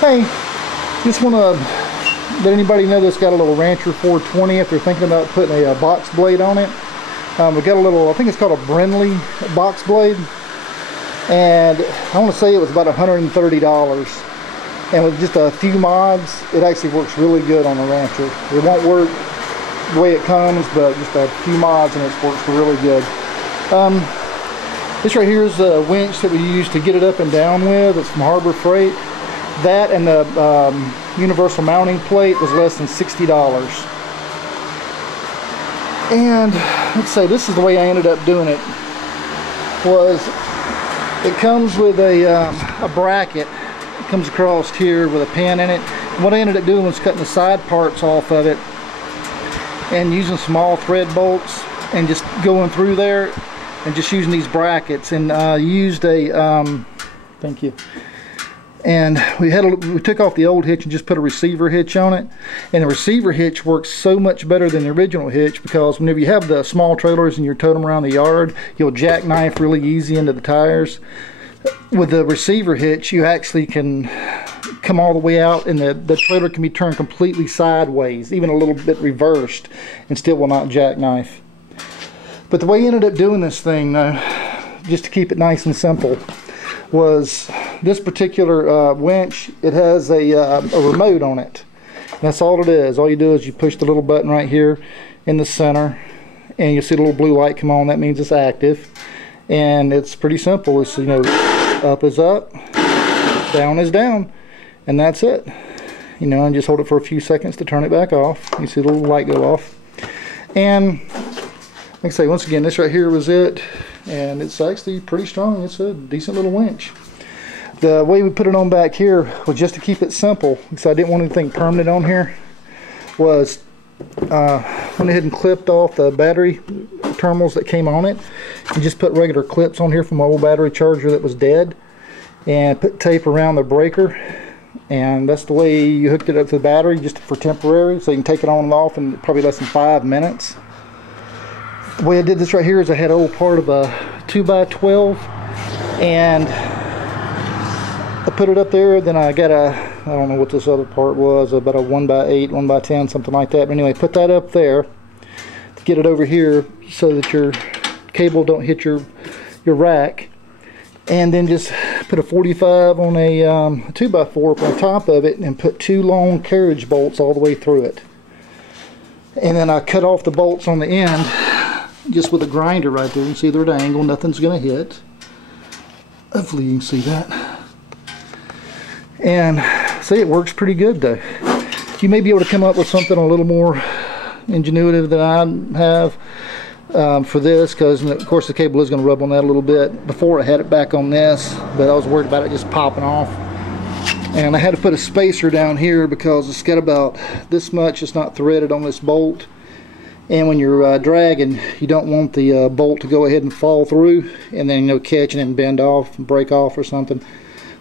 Hey, just want to let anybody know this got a little Rancher 420 if they're thinking about putting a box blade on it. We got a little, I think it's called a Brinly box blade, and I want to say it was about $130. And with just a few mods, it actually works really good on the Rancher. It won't work the way it comes, but just a few mods and it works really good. This right here is the winch that we use to get it up and down with. It's from Harbor Freight. That and the universal mounting plate was less than $60. And let's say this is the way I ended up doing it. It comes with a bracket. It comes across here with a pin in it. And what I ended up doing was cutting the side parts off of it and using small thread bolts and just going through there and just using these brackets, and used a thank you. And we took off the old hitch and just put a receiver hitch on it. And the receiver hitch works so much better than the original hitch, because whenever you have the small trailers and you're towing them around the yard, you'll jackknife really easy into the tires. With the receiver hitch, you actually can come all the way out, and the trailer can be turned completely sideways, even a little bit reversed, and still will not jackknife. But the way I ended up doing this thing, just to keep it nice and simple, was this particular winch. It has a remote on it. And that's all it is. All you do is you push the little button right here in the center, and you see the little blue light come on. That means it's active. And it's pretty simple. It's, you know, up is up, down is down, and that's it. You know, and just hold it for a few seconds to turn it back off. You see the little light go off. And like I say, once again, this right here was it, and it's actually pretty strong. It's a decent little winch. The way we put it on back here was just to keep it simple, because I didn't want anything permanent on here. Was went ahead and clipped off the battery terminals that came on it, and just put regular clips on here from my old battery charger that was dead, and put tape around the breaker. And that's the way you hooked it up to the battery, just for temporary, so you can take it on and off in probably less than 5 minutes. The way I did this right here is I had an old part of a 2x12, and I put it up there. Then I got I don't know what this other part was, about a 1x8, 1x10, something like that. But anyway, put that up there to get it over here so that your cable don't hit your rack. And then just put a 45 on a 2x4 up on top of it, and put 2 long carriage bolts all the way through it. And then I cut off the bolts on the end just with a grinder right there. You can see they're at an angle, nothing's going to hit. Hopefully you can see that. And see, it works pretty good though. You may be able to come up with something a little more ingenuitive than I have for this, because of course the cable is going to rub on that a little bit. Before I had it back on this, but I was worried about it just popping off. And I had to put a spacer down here because it's got about this much. It's not threaded on this bolt. And when you're dragging, you don't want the bolt to go ahead and fall through and then, you know, catch it and bend off and break off or something.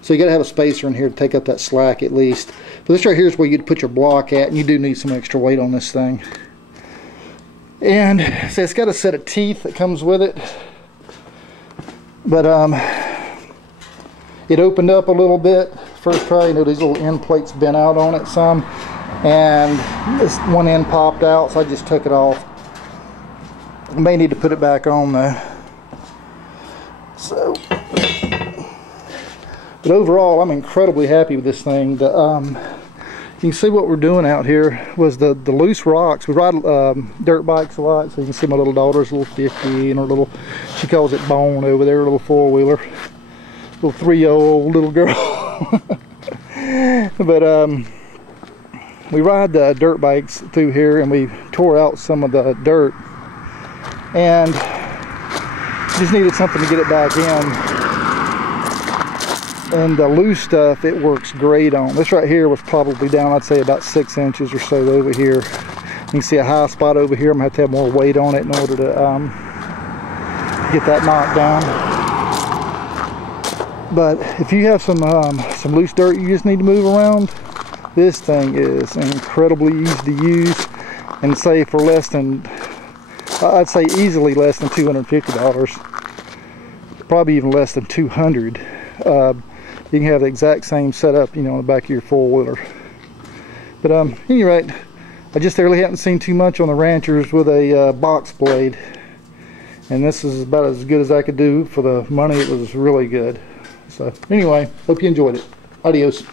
So you got to have a spacer in here to take up that slack at least. But this right here is where you'd put your block at, and you do need some extra weight on this thing. And so it's got a set of teeth that comes with it. But it opened up a little bit first try. You know, these little end plates bent out on it some, and this one end popped out, so I just took it off. I may need to put it back on though. So, but overall, I'm incredibly happy with this thing. You can see what we're doing out here was the loose rocks. We ride dirt bikes a lot, so you can see my little daughter's a little 50 and her little, she calls it Bone over there, a little four-wheeler, little 3-year-old little girl. But we ride the dirt bikes through here, and we tore out some of the dirt, and just needed something to get it back in. And the loose stuff, it works great on. This right here was probably down, I'd say about 6 inches or so over here. You can see a high spot over here. I'm gonna have to have more weight on it in order to get that knocked down. But if you have some loose dirt you just need to move around, this thing is incredibly easy to use, and say for less than, I'd say easily less than $250, probably even less than $200. you can have the exact same setup, you know, on the back of your four-wheeler. But at any rate, I just really haven't seen too much on the ranchers with a box blade, and this is about as good as I could do for the money. It was really good. So anyway, hope you enjoyed it. Adios.